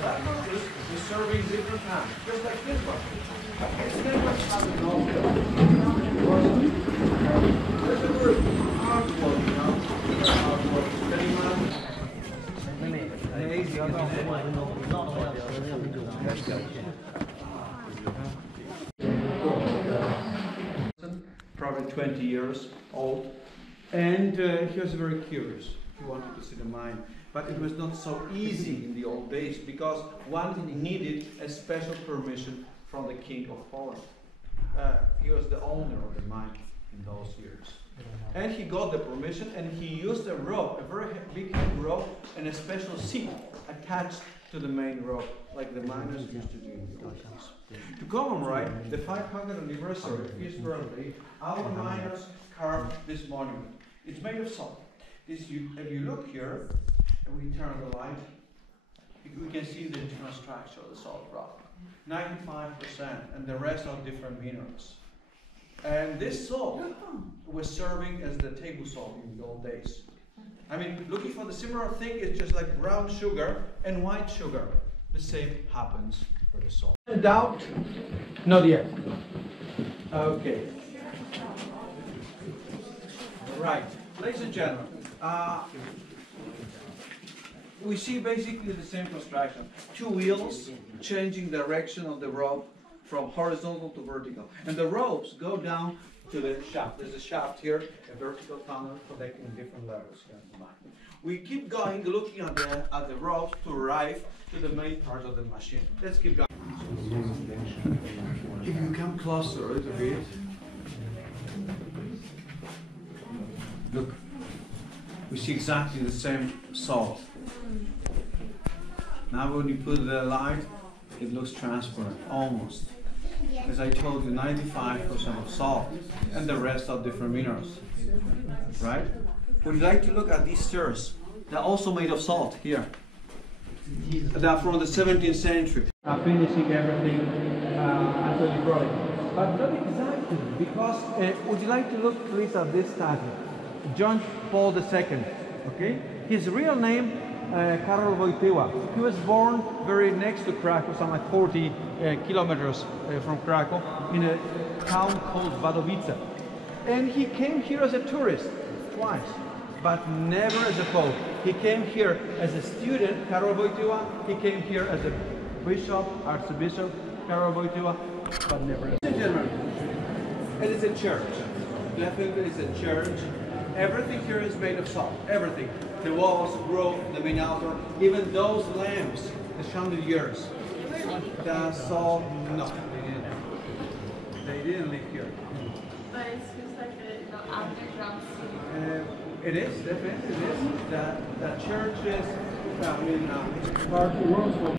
that purpose, we're serving different times, just like this one. It's never happened often. There's a very hard work, you know. Hard work. Very much. Probably 20 years old, and he was very curious. He wanted to see the mine, but it was not so easy in the old days because one needed a special permission from the King of Poland. He was the owner of the mine in those years. And he got the permission, and he used a rope, a very big rope, and a special seat attached to the main rope, like the miners used to do in the old days. To commemorate the 500th anniversary of his birthday, our miners carved this monument. It's made of salt. If you look here, and we turn the light, we can see the internal structure of the salt rock. 95%, and the rest are different minerals. And this salt was serving as the table salt in the old days. I mean, looking for the similar thing is just like brown sugar and white sugar. The same happens for the salt. Doubt? Not yet. Okay. Right, ladies and gentlemen, we see basically the same construction. Two wheels changing direction of the rope from horizontal to vertical. And the ropes go down to the shaft. There's a shaft here, a vertical tunnel connecting different levels here in the mine. We keep going, looking at the ropes to arrive to the main part of the machine. Let's keep going. If you come closer a little bit, look, we see exactly the same salt. Now when you put the light, it looks transparent, almost. As I told you, 95% of salt, and the rest are different minerals, right? Would you like to look at these stairs? They're also made of salt here. They're from the 17th century. Finishing everything until you grow it. But not exactly, because would you like to look please at this statue? John Paul II, okay? His real name, Karol Wojtyła. He was born very next to Krakow, some like 40 kilometers from Krakow, in a town called Wadowice. And he came here as a tourist twice, but never as a pope. He came here as a student, Karol Wojtyła. He came here as a bishop, archbishop, Karol Wojtyła, but never as a general. It is a church. Definitely it's a church. Everything here is made of salt. Everything. The walls, roof, the main altar, even those lamps, the chandeliers. The salt, no, they didn't. They didn't live here. But it seems like an underground city. It is, definitely it is. The church is, part of the rooms